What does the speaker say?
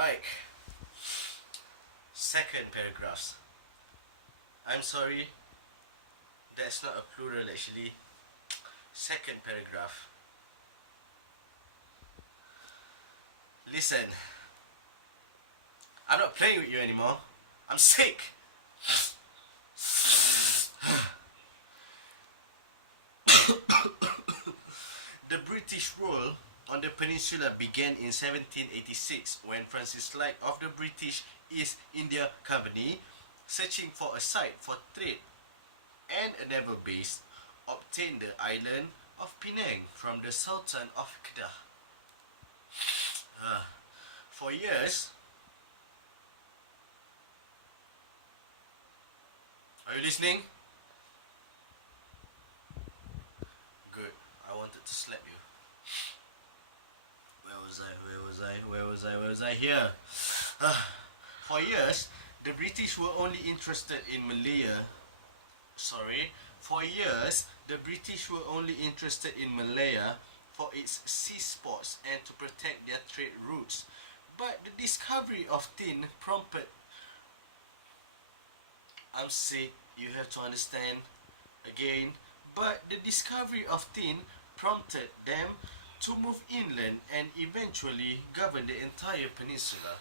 Alright. Second paragraph. I'm sorry, that's not a plural actually. Second paragraph. Listen, I'm not playing with you anymore. I'm sick. The British rule on the peninsula began in 1786 when Francis Light of the British East India Company, searching for a site for trade and a naval base, obtained the island of Penang from the Sultan of Kedah. For years, are you listening? Good. I wanted to slap you. Where was I? Here. For years, the British were only interested in Malaya. For years, the British were only interested in Malaya for its sea sports and to protect their trade routes. But the discovery of tin prompted... you have to understand again. But the discovery of tin prompted them to move inland and eventually govern the entire peninsula.